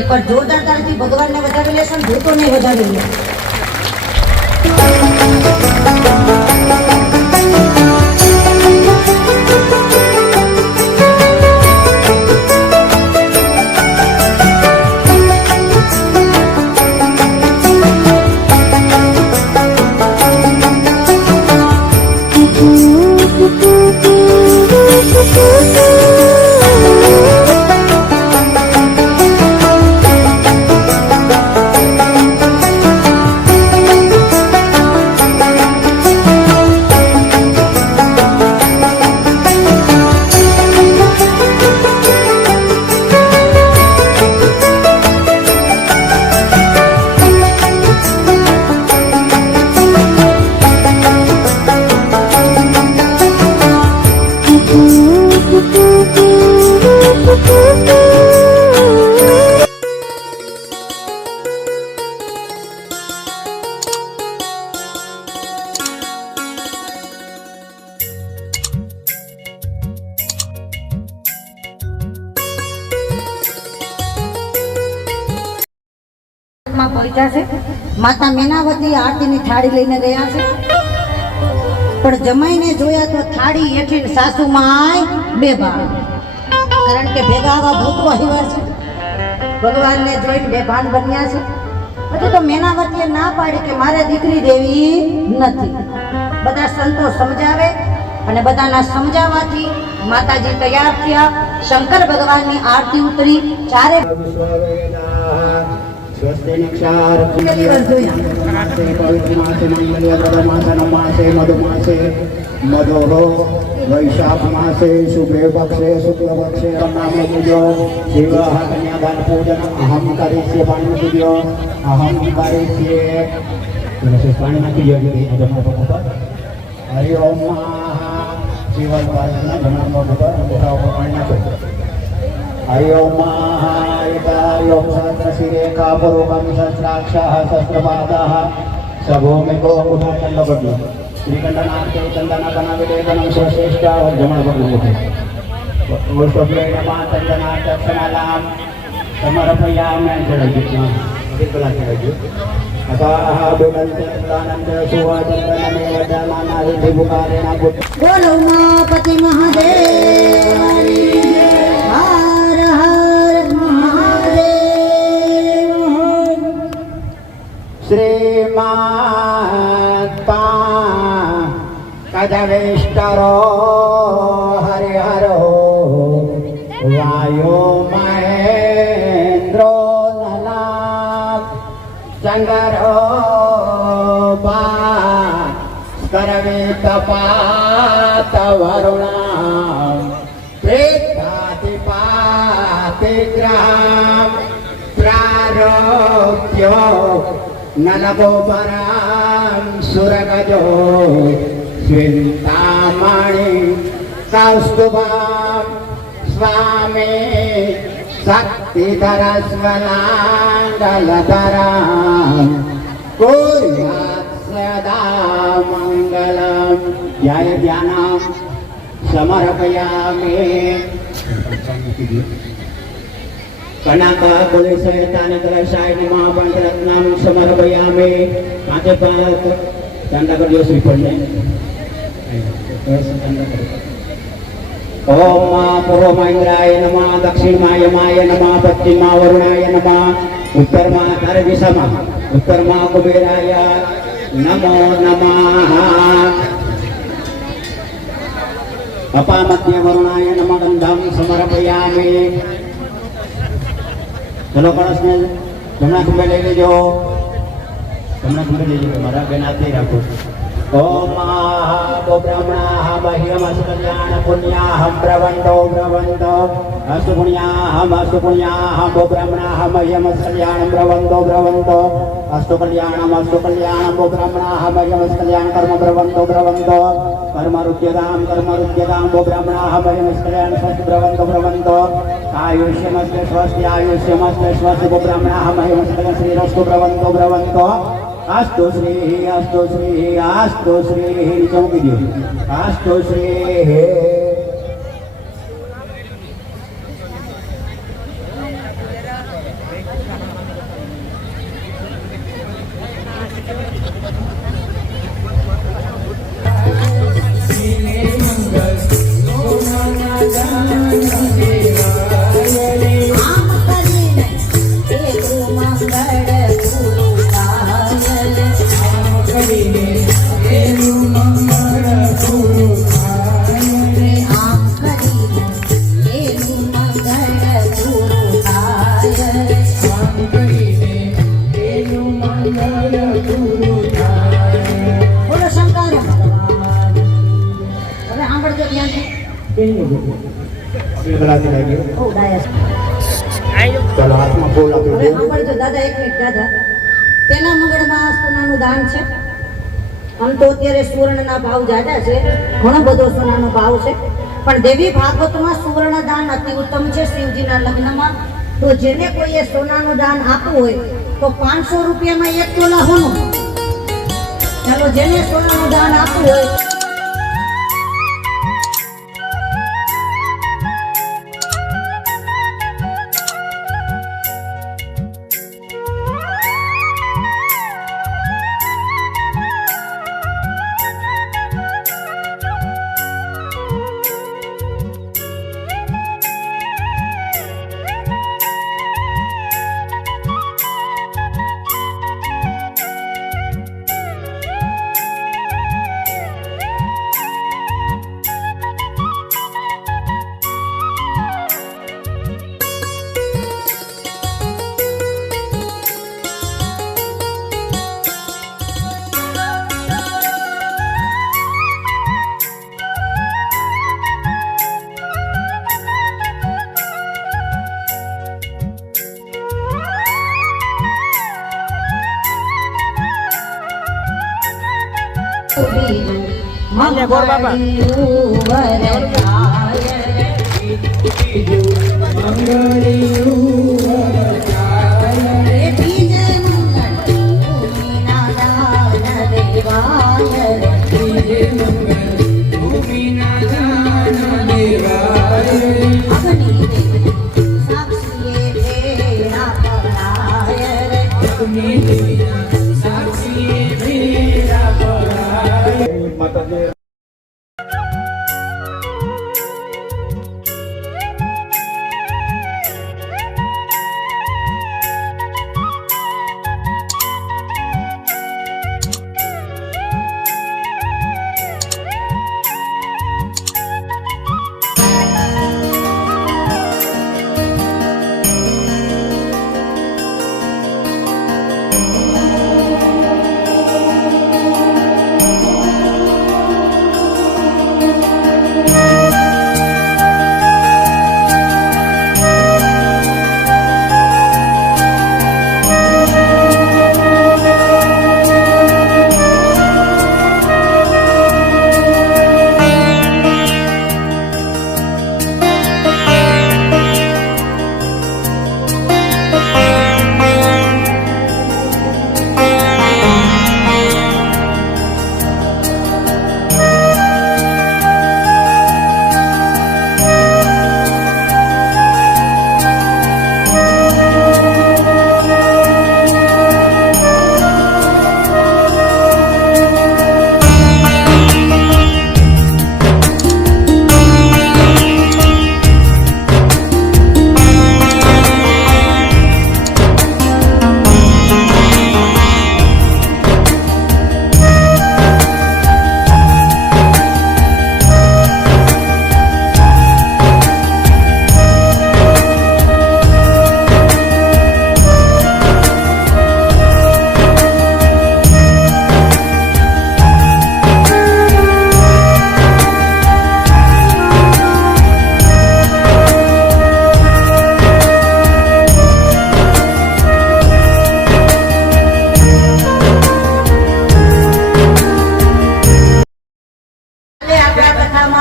એક વાર જોરદાર તારીથી ભગવાનને વધાવી લેશો ને ભૂતોને વધાવી લે. પહોંચ્યા છે. માતા મેનાવતી આરતીની થાળી લઈને ગયા છે, પણ જમાઈને જોયા તો થાળી હેઠી સાસુમાય બે ભાન, કારણ કે ભેગા આવા ભૂતો આવ્યા છે, ભગવાનને જોઈને બેભાન બન્યા છે. હજુ તો મેનાવતીએ ના પાડી કે મારે દીકરી દેવી નથી. બધા સંતો સમજાવે અને બધાના સમજાવવાથી માતાજી તૈયાર થયા. શંકર ભગવાનની આરતી ઉતરી. ચારે સ્વસ્તિ નક્ષાર પવિત્રમાસે મંગલ્ય પ્રદમાસે મધુમાસે મધોહો વૈશાખ માસે શુભે પક્ષે શુક્લ પક્ષે નામ પૂજો શિવ કન્યાદાન પૂજન અહમ કરીષ્ય પાણી પૂજો અહમ કરીષ્ય પાણી નાખી દો હરિ ઓમ શિવ જમણમાં પાણી નાખો. हरि ओम महाकाय ओम सहस्रशिरे कापुरुकं सहस्राक्षः सहस्रपादः सभूमिको उदाचंड बदलो श्रीकंडनार्थे चंदनकनविलेपनं स्वश्रेष्ठ जमण बदलो पुष्पप्ले नमः चंदनाचक्षणालां समर्पयामि जलजित्ना बिल्कुल चलजो अतः बिलंते दानंते सुवाचंदनमेव जनानादि दिवकारेण बोलो उमापति महादेव. श्रीमात्मा कदविष्टरो हरिहरो वायो महेन्द्रो नला चंद्रो करवितपात वरुणा प्रेतातिपातिग्रहं प्रारोग्यो नलगोपरां सुरगजो स्विन्तामणि कौस्तुभं स्वामी शक्तिधरस्वलाङ्गलधरां कुर्यात् सदा मङ्गलं. जय ध्यानं समर्पयामि. कनक कुलशयतानकलशाय नमः पंचरत्नं समर्पयामि. पांचे चंदा कर दियो श्रीफल ओम पूर्व इंद्राय नमः दक्षिण यमाय नमः पश्चिम वरुणाय नमः उत्तर विषम उत्तर कुबेराय नमो नमः. अपामध्य वरुणाय नमः गंधं समर्पयामि. चलो कलश ने जमना कुंभे ले लीजो, जमना कुंभे ले लीजो, मारा बेनाते रखो. ओम महाबो ब्रह्मणाः मह्यमस्तु कल्याण पुण्याहं ब्रवन्तो ब्रवन्तो अस्तु पुण्याहं वो ब्रह्मणाः मह्यमस्तु कल्याणं ब्रवन्तो ब्रवन्तो अस्तु कल्याणं वो ब्रह्मणाः मह्यमस्तु कल्याण कर्म ब्रवन्तो ब्रवन्तो कर्मरुद्यतां वो ब्रह्मणाः मह्यमस्तु कल्याण स्वस्ति ब्रवन्तो आयुष्यमस्ते स्वस्ति वो ब्रह्मणाः मह्यमस्तु कल्याण श्रीरस्तु ब्रवन्तो अस्तु श्री चौकी दियो अस्तु श्री. ગલાથી લાગ્યો બહુ ડાયા છે. ચાલો હાથમાં ફૂલ આપી હવે દો સાંભળજો દાદા, એક મિનિટ દાદા. પેલા મંગળમાં સોનાનું દાન છે. આમ તો અત્યારે સુવર્ણના ભાવ જાજા છે, ઘણો બધો સોનાનો ભાવ છે, પણ દેવી ભાગવતમાં સુવર્ણ દાન અતિ ઉત્તમ છે શિવજીના લગ્નમાં. તો જેને કોઈએ સોનાનું દાન આપવું હોય તો 500 રૂપિયામાં 1 તોલા હોનું. ચાલો, જેને સોનાનું દાન આપવું હોય માતાજી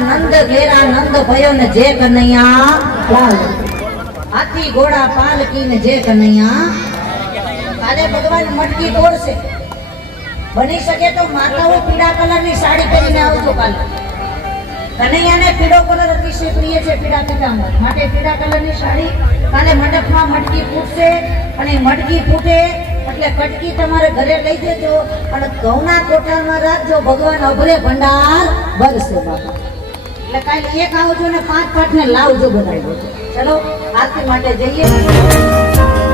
નંદ ઘેરા નંદ ભયો ને જે કનૈયા લાલ, હાથી ઘોડા પાલકી ને જે કનૈયા. કાલે ભગવાન મટકી તોડશે. બની શકે તો માતાઓ પીળા કલરની સાડી પહેરીને આવજો કાલે. કનૈયાને પીળો કલર અતિશય પ્રિય છે, પીળા પીતાંબર માટે પીળા કલરની સાડી. કાલે મંડપમાં મટકી ફૂટશે અને મટકી ફૂટે એટલે કટકી તમારે ઘરે લઈ જજો અને ઘઉંના કોટામાં રાખજો. ભગવાન અભરે ભંડાર ભરશે બાપા. એટલે કાલે એક આવજો ને 5 પાઠને લાવજો બનાવી. ચલો આરતી માટે જઈએ.